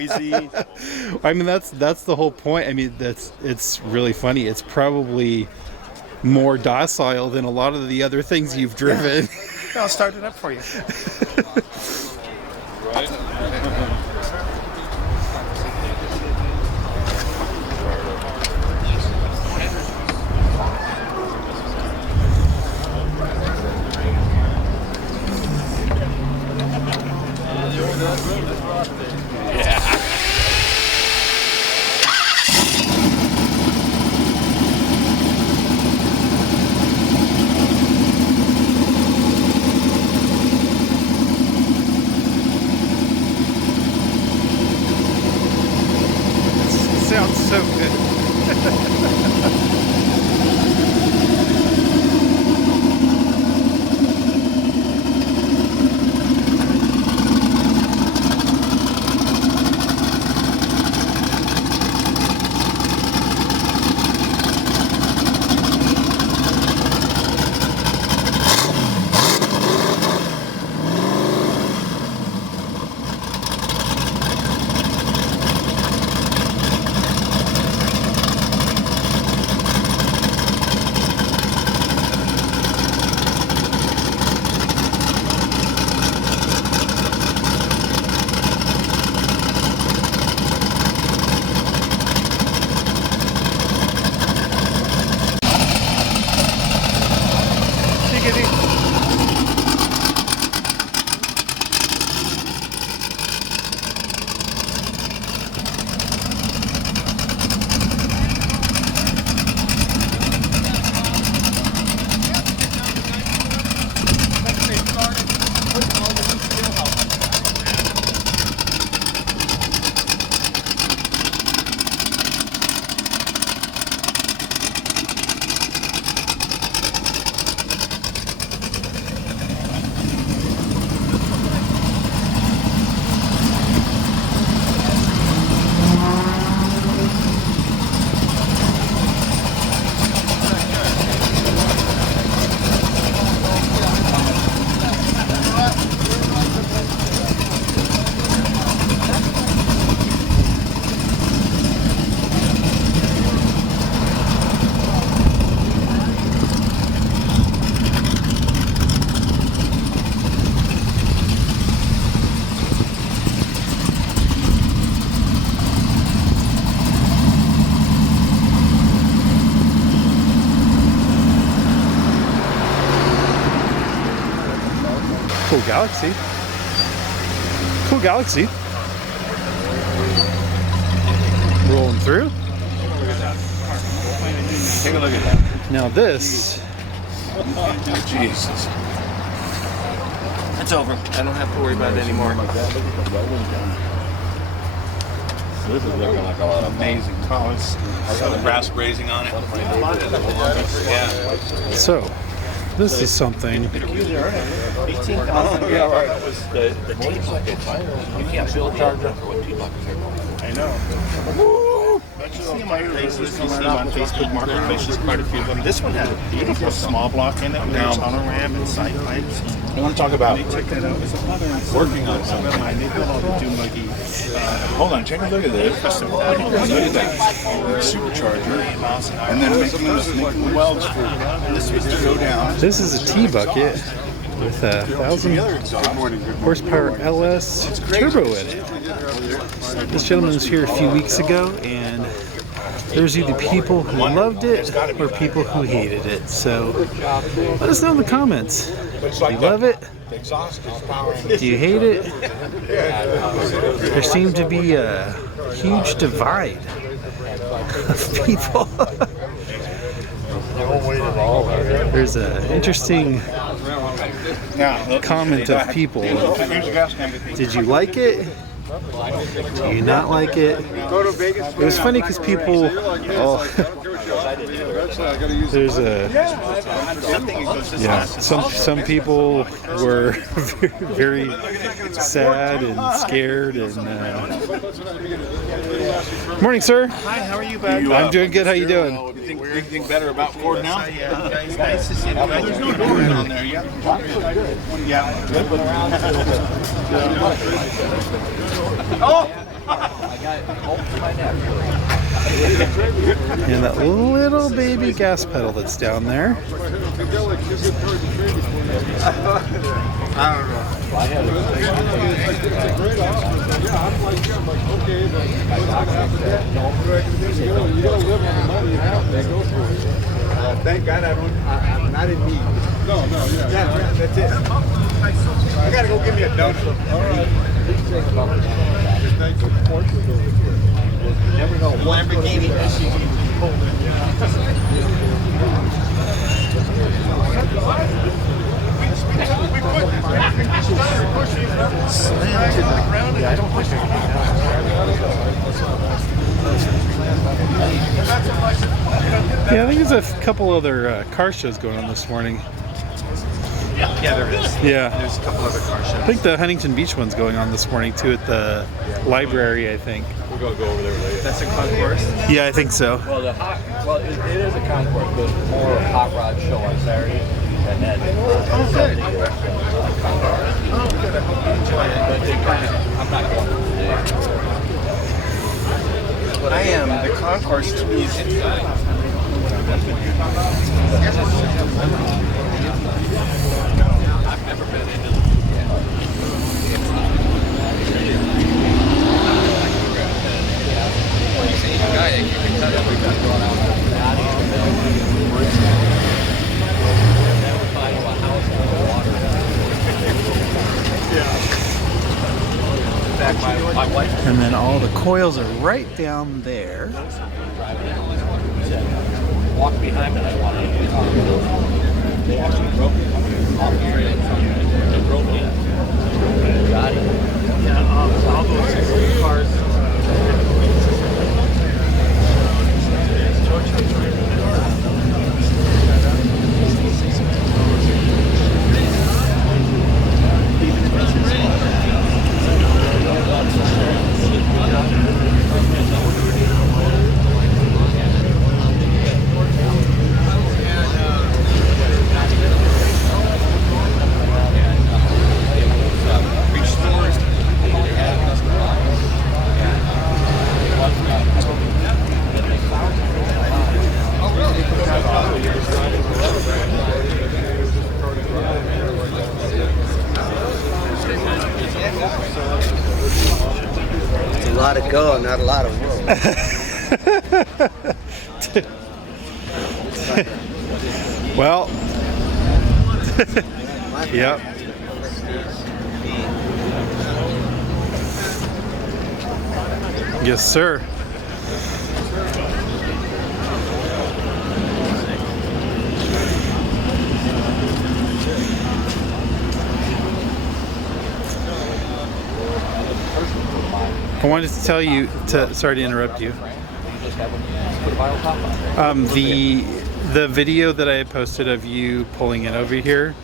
noisy. I mean, that's the whole point. I mean, it's really funny. It's probably more docile than a lot of the other things you've driven. I'll start it up for you. Sounds so good. Cool Galaxy. Cool Galaxy. Rolling through. Take a look at that. Now this. Jesus. It's over. I don't have to worry about it anymore. This is looking like a lot of Amazing colors. Got the brass brazing on it. Yeah. So, this is something. 18,000. Yeah, right. That was the T-block. You can't build charger for what T-blocks are. I know. You see my faces, you see them on Facebook Marketplace, quite a few of them. This one had a beautiful small block in it with a tunnel ramp and side pipes. I want to talk about Working on something. I need to do like hold on, take a look at this. Look at that supercharger, and then making welds for this was to go down. This is a T-bucket with a 1,000 horsepower LS turbo in it. This gentleman was here a few weeks ago, and there's either people who loved it or people who hated it. So let us know in the comments. Do you love it? Do you hate it? There seemed to be a huge divide of people. There's an interesting comment of people. Did you like it? Do you not like it? It was funny because people, there's some people were very sad and scared and morning, sir. Hi, how are you, bud? I'm doing good. How you doing? You think better about Ford now? It's nice to see the guys going on there. Yeah. Oh, And that little baby gas pedal that's down there. I don't know. Thank God I'm not in need. No, yeah, that's it. I gotta go get me a donut. All right. You never know. Lamborghini SUV. Yeah, I don't think Yeah, I think there's a couple other car shows going on this morning. Yeah, there is. Yeah. There's a couple other car shows. I think the Huntington Beach one's going on this morning too at the library, I think. We're gonna go over there later. That's a concourse? Yeah, I think so. Well, it is a concourse, but more of a hot rod show on Saturday, and then Sunday concourse. Oh, good. I hope you enjoy it. But they kind of, I'm not going today. I am. The concourse to me is I've never been into it. And then all the coils are right down there. Walk behind me, I want to. They actually broke it off the trailer. They broke it. Got it. Yeah, all those cars. A lot of go, not a lot of work. Well, yep. Yes, sir. I wanted to tell you, sorry to interrupt you. The video that I had posted of you pulling in over here,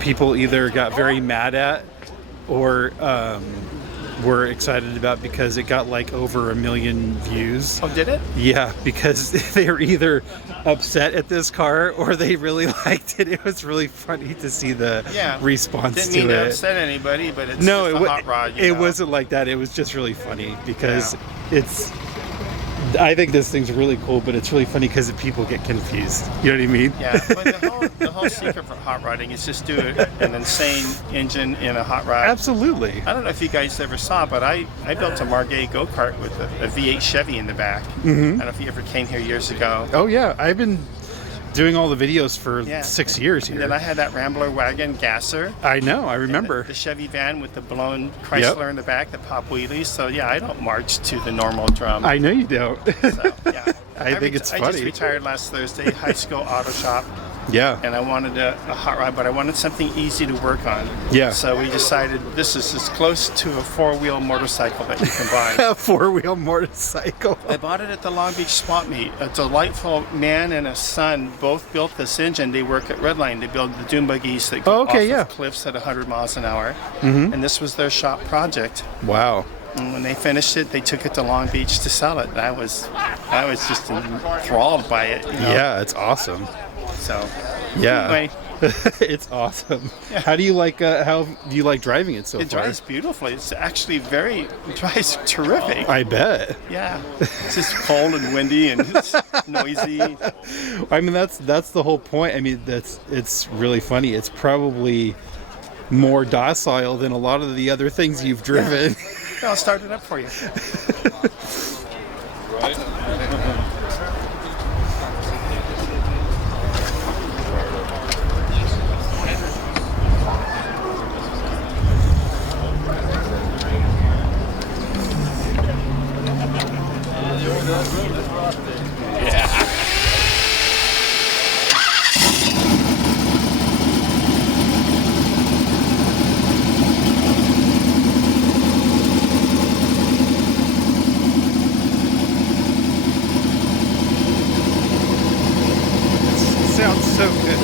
people either got very mad at or were excited about because it got like over 1 million views. Oh, did it? Yeah, because they were either upset at this car or they really liked it. It was really funny to see the response Didn't to mean it. to upset anybody, but it's No, just a hot rod. it wasn't like that. It was just really funny because I think this thing's really cool, but it's really funny because people get confused. You know what I mean? Yeah, but the whole secret for hot rodding is just do an insane engine in a hot rod. Absolutely. I don't know if you guys ever saw, but I built a Margay go-kart with a V8 Chevy in the back. Mm-hmm. I don't know if you ever came here years ago. Oh yeah, I've been doing all the videos for 6 years here. And then I had that Rambler wagon gasser. I know, I remember. The Chevy van with the blown Chrysler in the back that pop wheelies. So yeah, I don't march to the normal drum. I know you don't. So, yeah. I think it's funny. I just retired last Thursday, high school auto shop. Yeah. And I wanted a hot rod, but I wanted something easy to work on. Yeah. So we decided this is as close to a four-wheel motorcycle that you can buy. A four-wheel motorcycle. I bought it at the Long Beach swap meet. A delightful man and a son both built this engine. They work at Redline. They build the dune buggies that go off of cliffs at 100 miles an hour. Mm-hmm. And this was their shop project. Wow. And when they finished it, they took it to Long Beach to sell it. And I was just enthralled by it. You know? Yeah, it's awesome. So, yeah. anyway, It's awesome. How do you like driving it so It far? drives beautifully. It's actually it drives terrific. I bet. Yeah. It's just cold and windy and it's noisy. I mean, that's the whole point. I mean, it's really funny. It's probably more docile than a lot of the other things you've driven. Yeah. I'll start it up for you. Sounds so good.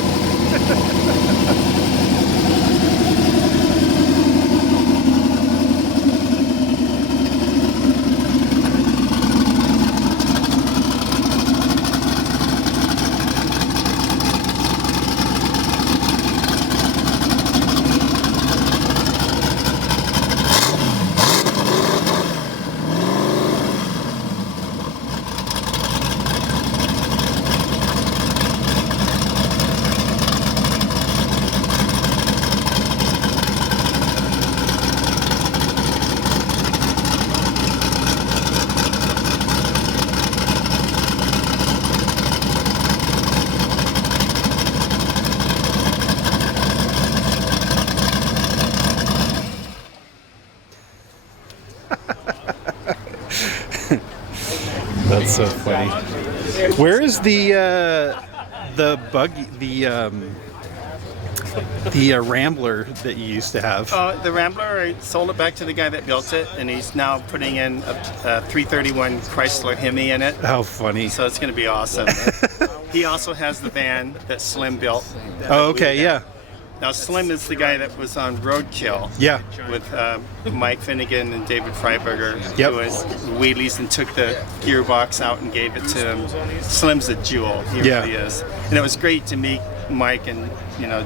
That's so funny. Where is the buggy, the Rambler that you used to have? The Rambler, I sold it back to the guy that built it, and he's now putting in a 331 Chrysler Hemi in it. How funny. So it's going to be awesome. He also has the van that Slim built. Oh, okay, yeah. Now, Slim is the guy that was on Roadkill. Yeah. With Mike Finnegan and David Freiberger. Yep. Who was wheelies and took the gearbox out and gave it to him. Slim's a jewel. He really is. And it was great to meet Mike and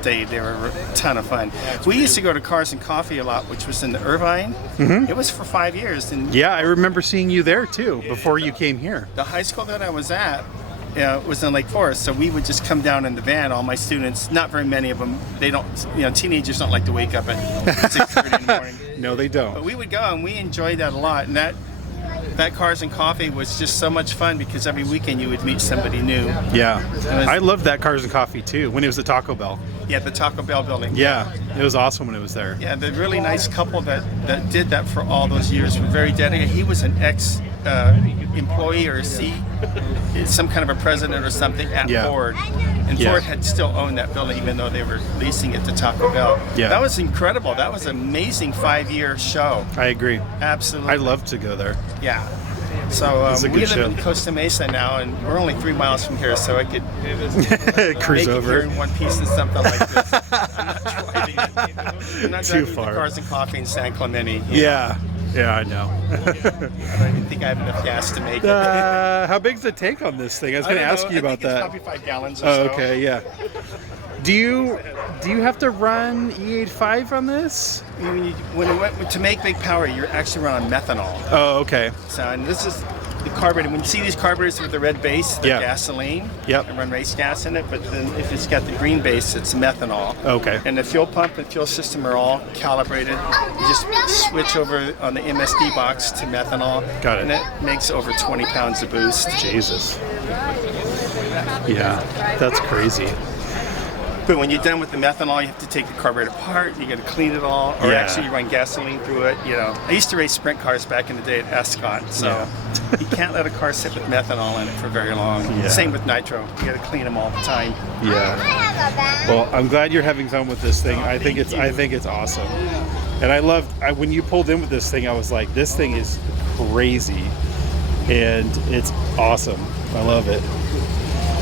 Dave. They were a ton of fun. We used to go to Cars and Coffee a lot, which was in the Irvine. Mm-hmm. It was for 5 years. And yeah, I remember seeing you there too before you came here. the high school that I was at was in Lake Forest, so we would just come down in the van. All my students, not very many of them, they don't, teenagers don't like to wake up at 6:30 in the morning. No, they don't. But we would go, and we enjoyed that a lot. And that Cars and Coffee was just so much fun because every weekend you would meet somebody new. Yeah, I loved that Cars and Coffee too when it was at Taco Bell. Yeah, the Taco Bell building. Yeah, it was awesome when it was there. Yeah, the really nice couple that did that for all those years were very dedicated. He was an ex-employee or some kind of a president or something at Ford. And Ford had still owned that building even though they were leasing it to Taco Bell. Yeah. That was incredible. That was an amazing 5-year show. I agree. Absolutely. I'd love to go there. Yeah. So we live in Costa Mesa now, and we're only 3 miles from here, so I could cruise make over it here in one piece of something like this. I'm not driving. I'm not Too driving far. to Cars and Coffee in San Clemente. Yeah. Yeah, I know. I don't even think I have enough gas to make it. How big's the tank on this thing? I was going to ask you about that. It's probably 5 gallons or Oh, so. okay, yeah. Do you have to run E85 on this? When you went to make big power, you're actually running methanol. Oh, okay. So, and this is the carburetor. When you see these carburetors with the red base, they're gasoline. Yep. They run race gas in it, but then if it's got the green base, it's methanol. Okay. And the fuel pump and fuel system are all calibrated. You just switch over on the MSD box to methanol. Got it. And it makes over 20 pounds of boost. Jesus. Yeah, that's crazy. But when you're done with the methanol, you have to take the carburetor apart. You got to clean it all, or actually you run gasoline through it. I used to race sprint cars back in the day at Ascot, so you can't let a car sit with methanol in it for very long. Yeah. Same with nitro. You got to clean them all the time. Yeah. Well, I'm glad you're having fun with this thing. I think it's awesome. And I loved when you pulled in with this thing. I was like, this thing is crazy, and it's awesome. I love it.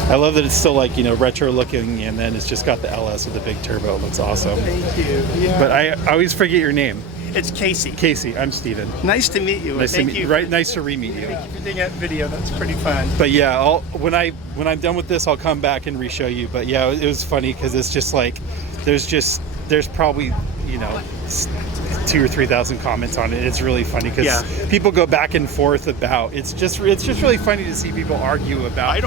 I love that it's still like, retro looking, and then it's just got the LS with the big turbo. It looks awesome. Thank you. Yeah. But I always forget your name. It's Casey. Casey, I'm Steven. Nice to meet you. Nice to meet you. Right, nice to re-meet you. Thank you for doing that video. That's pretty fun. But yeah, when I'm done with this, I'll come back and re-show you. But yeah, it was funny because it's just like there's probably 2,000 or 3,000 comments on it. It's really funny because people go back and forth about. It's just really funny to see people argue about.